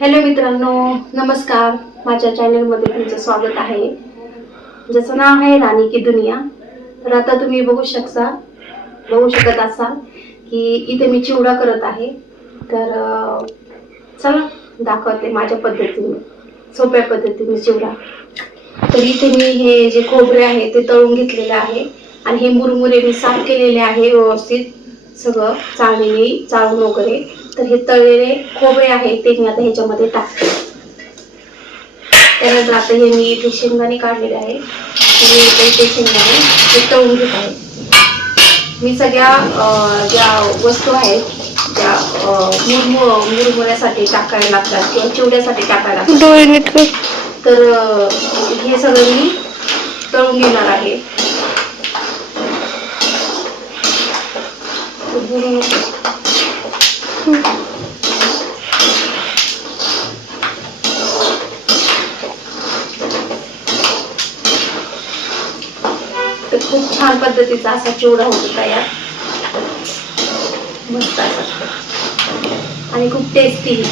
Hello मित्रांनो नमस्कार. माझ्या चॅनलमध्ये तुमचं स्वागत आहे. ज्याचं नाव आहे राणी की दुनिया. तर आता तुम्ही बघू शकता बघू शकत असाल की इथे मी चिवडा करत आहे. तर चल चला दाखवते माझ्या पद्धतीने सोप्या पद्धतीने चिवडा. तर इथे मी हे जे खोबरे आहे ते तळून घेतलेलं आहे. आणि हे मुरमुरे मी साफ केलेले आहे व्यवस्थित. सगळं चाळणीने चाळून वगैरे. तर हे तळलेले खोबरे आहे ते मी आता ह्याच्यामध्ये टाकते. त्यानंतर आता हे मी इथे शेंगदाणे काढलेले आहे इथे शेंगदाणे हे तळून घेत आहे. मी सगळ्या ज्या वस्तू आहेत त्या मुरमु मुरमुऱ्यासाठी टाकायला लागतात किंवा चिवड्यासाठी टाकायला लागतात. तर हे सगळं मी तळून घेणार आहे. खूप छान पद्धतीचा असा चिवडा होतो तयार. मस्त असा. आणि खूप टेस्टी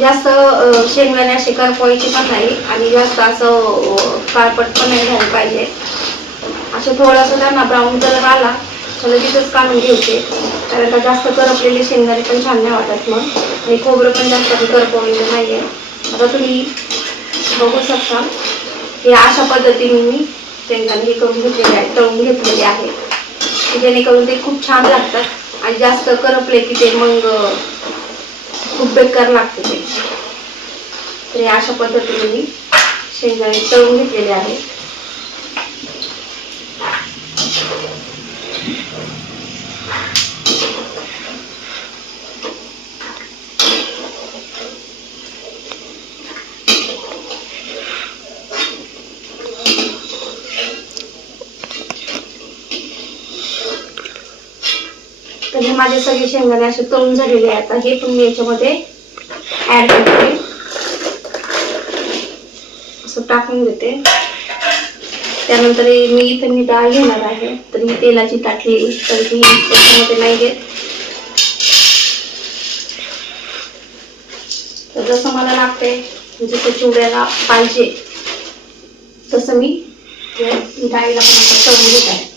जास्त शेंगदाण्या शेंगदाणे पोळीची पण नाही आणि जास्त असं काळपट पण नाही झालं पाहिजे. असं थोडंसं त्यांना ब्राऊन कलर आला तर तिथंच काढून घ्यायचे कारण का जास्त करपलेले शेंगदाणे पण छान नाही वाटत मग. आणि खोबरं पण जास्त करपवलेलं नाही आहे आता तुम्ही बघू शकता हे अशा पद्धतीने मी शेंगदाणे हे करून घेतलेले आहे तळून घेतलेले आहे. जेणेकरून ते खूप छान लागतात आणि जास्त करपले की ते मग खूप बेकार लागते ते. तर अशा पद्धतीने मी शेंगदाणे तळून घेतलेले आहे तर हे माझे सगळे शेंगदाणे असे तळून झालेले आहे आता हे पण मी याच्यामध्ये ॲड करते. असं टाकून देते. त्यानंतर मी इथे मी डाळ घेणार आहे. तर ही तेलाची ताटली तर ही त्याच्यामध्ये नाही घेत तर जसं मला लागते जसं चिवड्याला पाहिजे तसं मी डाळीला पण आता तळून घेत. आहे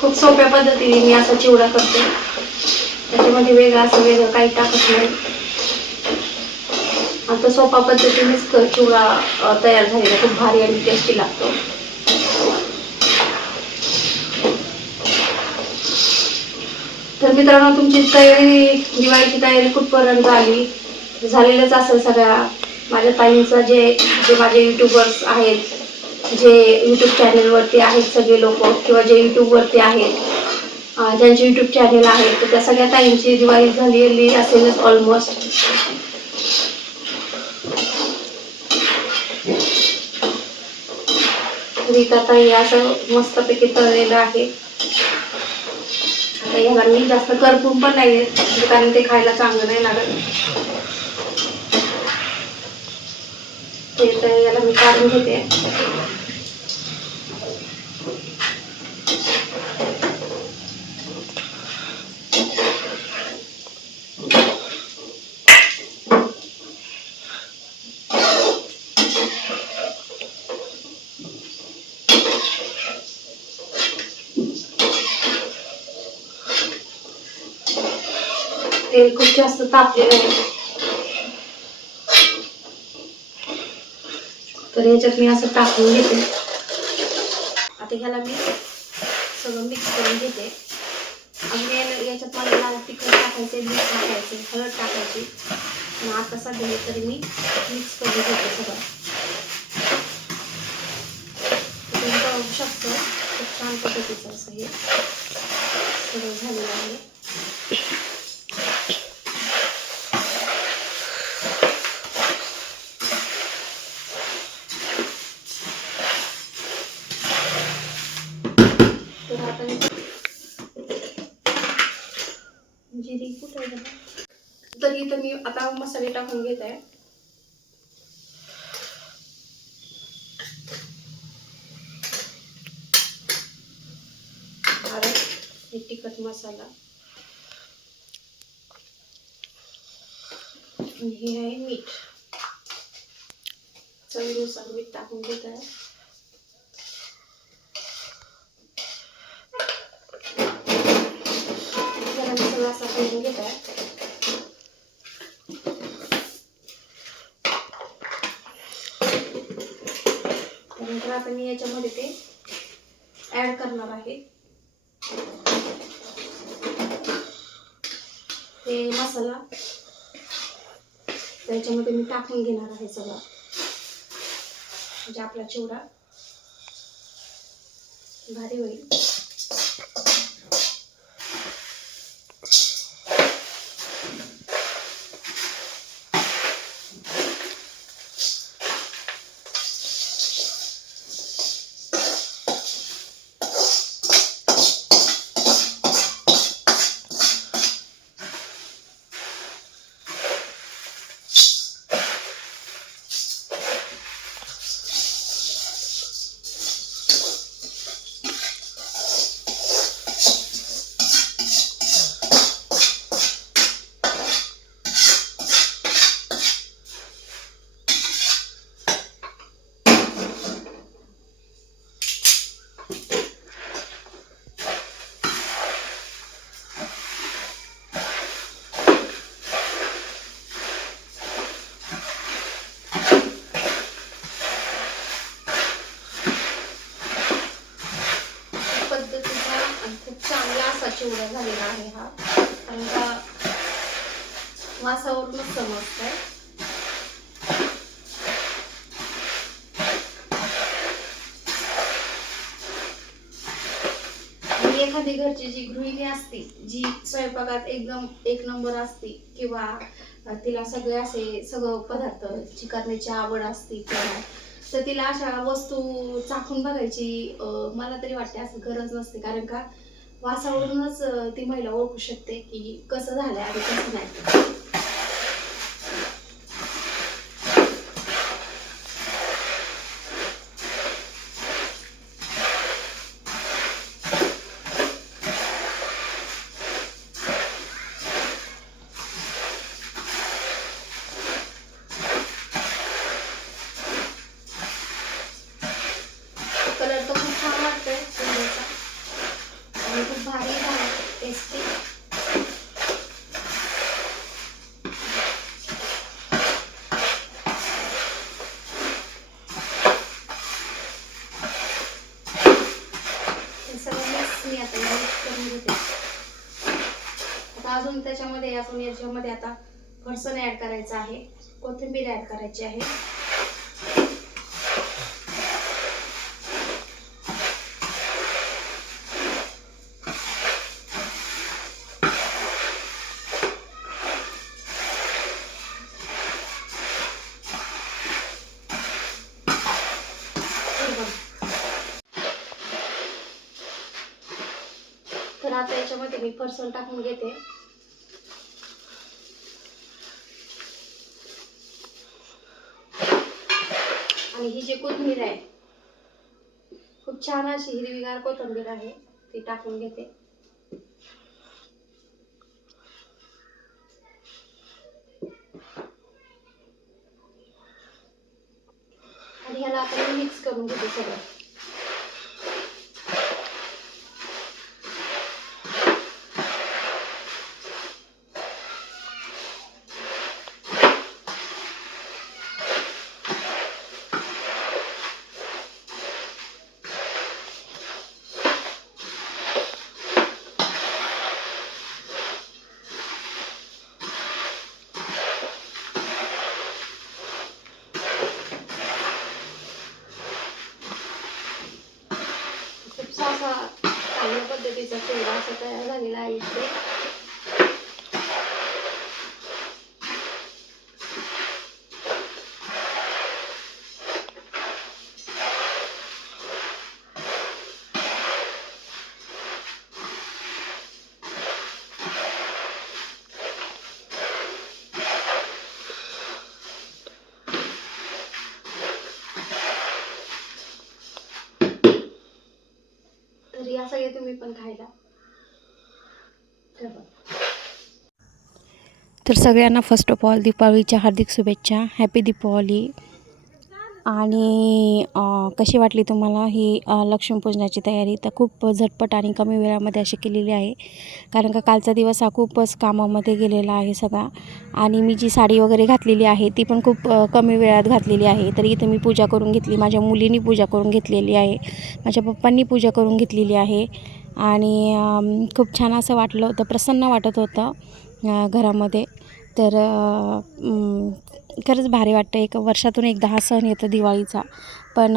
खूप सोप्या पद्धतीने मी असा चिवडा करते. त्याच्यामध्ये वेगळं असं वेगळं काही टाकत नाही. आता सोपा पद्धतीनेच चिवडा तयार झालेला खूप भारी आणि टेस्टी लागतो. तर मित्रांनो तुमची तयारी दिवाळीची तयारी कुठपर्यंत आली? झालेलंच असेल सगळ्या माझ्या ताईंचं जे जे माझे युट्यूबर्स आहेत जे यूट्यूब चॅनेलवरती आहेत सगळे लोक किंवा जे यूट्यूबवरती आहेत ज्यांचे यूट्यूब चॅनेल आहेत तर त्या सगळ्या ताईंची दिवाळी झालेली असेलच ऑलमोस्ट रीता ताई असं मस्तपैकी तळलेलं आहे. आता ह्याला मी जास्त करपून पण नाही देत कारण ते खायला चांगलं नाही लागत. ते तर याला मी काढून घेते. तेल खूप जास्त तापलेलं आहे तर ह्याच्यात मी असं टाकून घेते आता ह्याला मी सगळं मिक्स करून घेते. अगदी याच्यात मला लाल तिखट टाकायचे मीठ टाकायचे हळद टाकायची. आणि आता सध्या हे तरी मी मिक्स करून घेते सगळं. तुम्ही शकतो खूप छान पद्धतीचं असं हे सगळं झालेलं आहे तर आता मी जिरी कुठे आहे बघा. तर इथं मी आता मसाले टाकून घेत. आहे हे तिखट मसाला. आणि हे आहे मीठ. चवीनुसार मीठ टाकून घेत. आहे गरम मसाला असा करून घेत. आहे आता मी याच्यामध्ये ते ऍड करणार आहे. ते मसाला. त्याच्यामध्ये मी टाकून घेणार आहे सगळा. म्हणजे आपला चिवडा. भारी होईल. चिवडा झालेला आहे हा. कारण का वासावरूनच समजतंय. एखादी घरची जी गृहिणी असते जी स्वयंपाकात एकदम एक नंबर असते किंवा तिला सगळे असे सगळं पदार्थ जी आवड असते किंवा तर तिला अशा वस्तू चाखून बघायची मला तरी वाटते असं गरज नसते. कारण का वासावरूनच ती महिला ओळखू शकते की कसं झालंय आणि कसं नाही कलर तर खूप छान वाटतोय चिवड्याचा आणि खूप भारी झाला सगळं मी आता करून घेते आता अजून त्याच्यामध्ये अजून याच्यामध्ये आता फरसण ऍड करायचं आहे. कोथिंबीर ऍड करायची आहे. तर आता याच्यामध्ये मी फरसण टाकून घेते. आणि ही जी कोथिंबीर आहे खूप छान अशी हिरवीगार कोथिंबीर आहे ती टाकून घेते. आणि ह्याला आपण मिक्स करून घेते सगळं. सगळे तुम्ही पण खायला. तर सगळ्यांना फर्स्ट ऑफ ऑल दीपावलीच्या हार्दिक शुभेच्छा. हॅपी दीपावली. आणि कशी वाटली तुम्हाला ही लक्ष्मीपूजनाची तयारी? तर खूप झटपट आणि कमी वेळामध्ये अशी केलेली आहे. कारण का कालचा दिवस हा खूपच कामामध्ये गेलेला आहे सगळा. आणि मी जी साडी वगैरे घातलेली आहे ती पण खूप कमी वेळात घातलेली आहे. तर इथे मी पूजा करून घेतली. माझ्या मुलींनी पूजा करून घेतलेली आहे. माझ्या पप्पांनी पूजा करून घेतलेली आहे. आणि खूप छान असं वाटलं होतं. प्रसन्न वाटत होतं घरामध्ये. तर खरंच भारी वाटतं. एक वर्षातून एकदा हा सण येतो दिवाळीचा. पण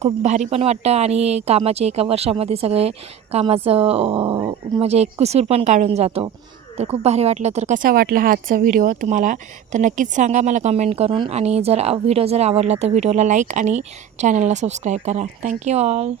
खूप भारी पण वाटतं आणि कामाचे एका वर्षामध्ये सगळे कामाचं म्हणजे एक कुसूर पण काढून जातो. तर खूप भारी वाटलं. तर कसा वाटला हा आजचा व्हिडिओ तुम्हाला? तर नक्कीच सांगा मला कमेंट करून. आणि जर व्हिडिओ जर आवडला तर व्हिडिओला लाईक आणि चॅनलला सबस्क्राईब करा. Thank you all.